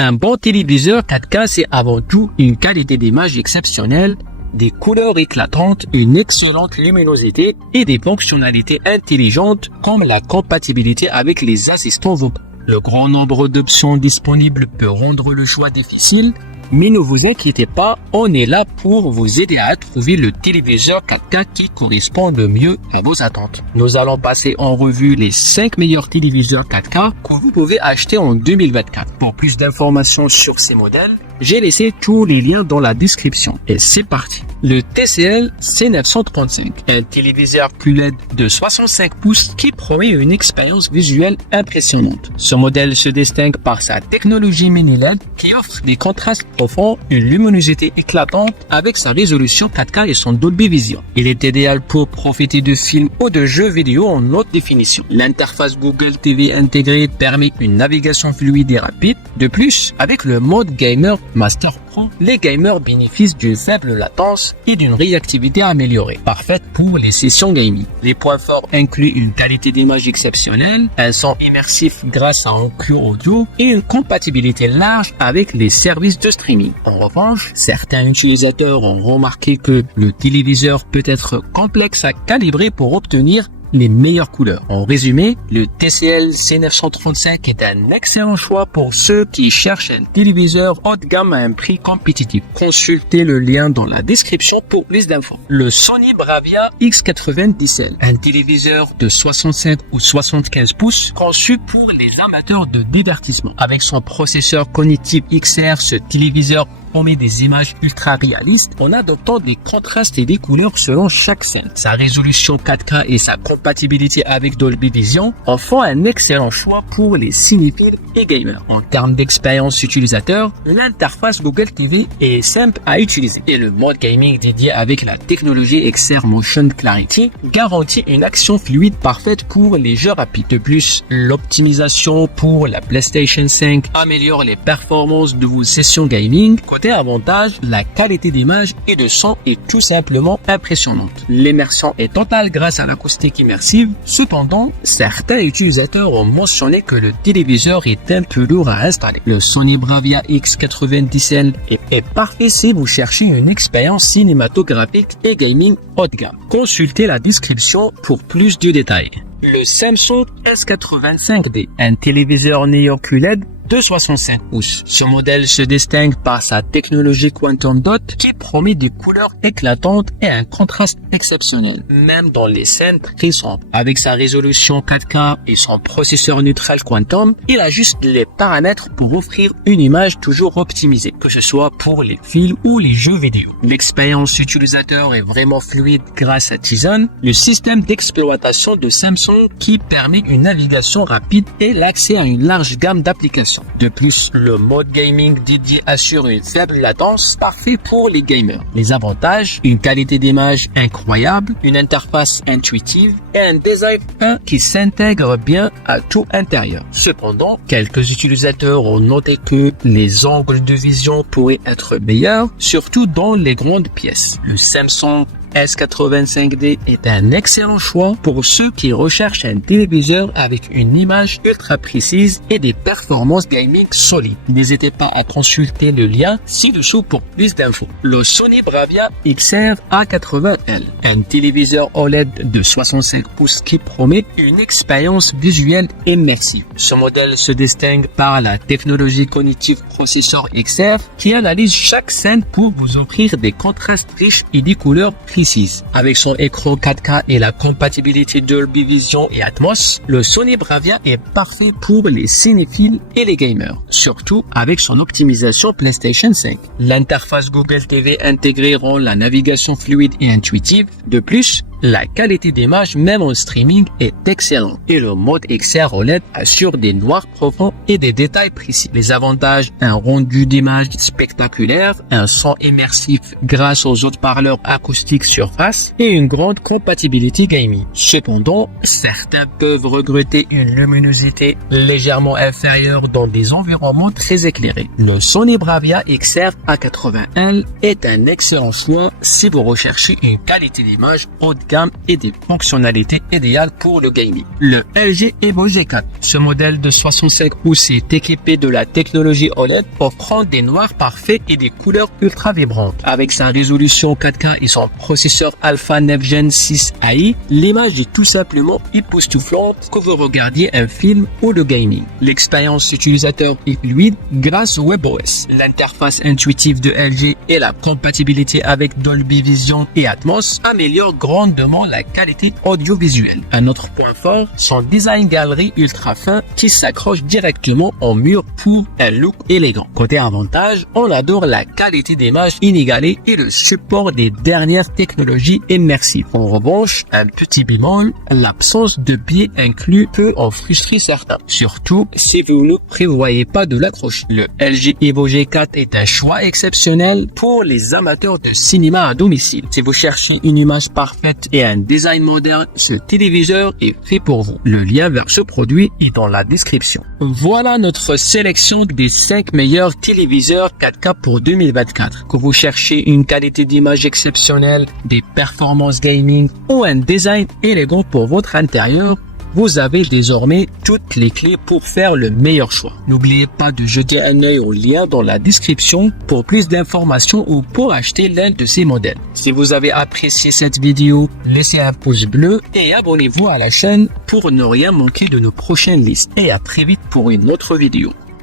Un bon téléviseur 4K, c'est avant tout une qualité d'image exceptionnelle, des couleurs éclatantes, une excellente luminosité et des fonctionnalités intelligentes comme la compatibilité avec les assistants vocaux. Le grand nombre d'options disponibles peut rendre le choix difficile, mais ne vous inquiétez pas, on est là pour vous aider à trouver le téléviseur 4K qui correspond le mieux à vos attentes. Nous allons passer en revue les 5 meilleurs téléviseurs 4K que vous pouvez acheter en 2024. Pour plus d'informations sur ces modèles, j'ai laissé tous les liens dans la description. Et c'est parti. Le TCL C935, un téléviseur QLED de 65 pouces qui promet une expérience visuelle impressionnante. Ce modèle se distingue par sa technologie mini LED qui offre des contrastes profonds, une luminosité éclatante avec sa résolution 4K et son Dolby Vision. Il est idéal pour profiter de films ou de jeux vidéo en haute définition. L'interface Google TV intégrée permet une navigation fluide et rapide. De plus, avec le mode gamer Master Pro, les gamers bénéficient d'une faible latence et d'une réactivité améliorée, parfaite pour les sessions gaming. Les points forts incluent une qualité d'image exceptionnelle, un son immersif grâce à un cure audio et une compatibilité large avec les services de streaming. En revanche, certains utilisateurs ont remarqué que le téléviseur peut être complexe à calibrer pour obtenir les meilleures couleurs. En résumé, le TCL C935 est un excellent choix pour ceux qui cherchent un téléviseur haut de gamme à un prix compétitif. Consultez le lien dans la description pour plus d'infos. Le Sony Bravia X90L, un téléviseur de 65 ou 75 pouces conçu pour les amateurs de divertissement. Avec son processeur cognitif XR, ce téléviseur promet des images ultra réalistes en adoptant des contrastes et des couleurs selon chaque scène. Sa résolution 4K et sa compatibilité avec Dolby Vision en font un excellent choix pour les cinéphiles et gamers. En termes d'expérience utilisateur, l'interface Google TV est simple à utiliser et le mode gaming dédié avec la technologie XR Motion Clarity garantit une action fluide parfaite pour les jeux rapides. De plus, l'optimisation pour la PlayStation 5 améliore les performances de vos sessions gaming. Côté avantage, la qualité d'image et de son est tout simplement impressionnante. L'immersion est totale grâce à l'acoustique immersive. Cependant, certains utilisateurs ont mentionné que le téléviseur est un peu lourd à installer. Le Sony Bravia X90L est parfait si vous cherchez une expérience cinématographique et gaming haut de gamme. Consultez la description pour plus de détails. Le Samsung S85D, un téléviseur Neo QLED de 65 pouces. Ce modèle se distingue par sa technologie Quantum Dot qui promet des couleurs éclatantes et un contraste exceptionnel, même dans les scènes très sombres. Avec sa résolution 4K et son processeur neutral Quantum, il ajuste les paramètres pour offrir une image toujours optimisée, que ce soit pour les films ou les jeux vidéo. L'expérience utilisateur est vraiment fluide grâce à Tizen, le système d'exploitation de Samsung qui permet une navigation rapide et l'accès à une large gamme d'applications. De plus, le mode gaming dédié assure une faible latence, parfait pour les gamers. Les avantages, une qualité d'image incroyable, une interface intuitive et un design fin qui s'intègre bien à tout intérieur. Cependant, quelques utilisateurs ont noté que les angles de vision pourraient être meilleurs, surtout dans les grandes pièces. Le Samsung S85D est un excellent choix pour ceux qui recherchent un téléviseur avec une image ultra précise et des performances gaming solides. N'hésitez pas à consulter le lien ci-dessous pour plus d'infos. Le Sony Bravia XR A80L, un téléviseur OLED de 65 pouces qui promet une expérience visuelle immersive. Ce modèle se distingue par la technologie cognitive processeur XR qui analyse chaque scène pour vous offrir des contrastes riches et des couleurs précises. Avec son écran 4K et la compatibilité Dolby Vision et Atmos, le Sony Bravia est parfait pour les cinéphiles et les gamers, surtout avec son optimisation PlayStation 5. L'interface Google TV intégrée rend la navigation fluide et intuitive. De plus, la qualité d'image même en streaming est excellente et le mode XR OLED assure des noirs profonds et des détails précis. Les avantages, un rendu d'image spectaculaire, un son immersif grâce aux haut-parleurs acoustiques surface et une grande compatibilité gaming. Cependant, certains peuvent regretter une luminosité légèrement inférieure dans des environnements très éclairés. Le Sony Bravia XR A80L est un excellent choix si vous recherchez une qualité d'image haut de gamme et des fonctionnalités idéales pour le gaming. Le LG Evo G4. Ce modèle de 65 pouces est équipé de la technologie OLED offrant des noirs parfaits et des couleurs ultra vibrantes. Avec sa résolution 4K et son processeur Alpha 9 Gen 6 AI, l'image est tout simplement époustouflante que vous regardiez un film ou le gaming. L'expérience utilisateur est fluide grâce au WebOS. L'interface intuitive de LG et la compatibilité avec Dolby Vision et Atmos améliorent grandement la qualité audiovisuelle. Un autre point fort, son design galerie ultra fin qui s'accroche directement au mur pour un look élégant. Côté avantage, on adore la qualité d'image inégalée et le support des dernières technologies immersives. En revanche, un petit bémol, l'absence de biais inclus peut en frustrer certains. Surtout si vous ne prévoyez pas de l'accrocher. Le LG Evo G4 est un choix exceptionnel pour les amateurs de cinéma à domicile. Si vous cherchez une image parfaite et un design moderne, ce téléviseur est fait pour vous. Le lien vers ce produit est dans la description. Voilà notre sélection des 5 meilleurs téléviseurs 4K pour 2024. Que vous cherchez une qualité d'image exceptionnelle, des performances gaming ou un design élégant pour votre intérieur, vous avez désormais toutes les clés pour faire le meilleur choix. N'oubliez pas de jeter un œil au lien dans la description pour plus d'informations ou pour acheter l'un de ces modèles. Si vous avez apprécié cette vidéo, laissez un pouce bleu et abonnez-vous à la chaîne pour ne rien manquer de nos prochaines listes. Et à très vite pour une autre vidéo.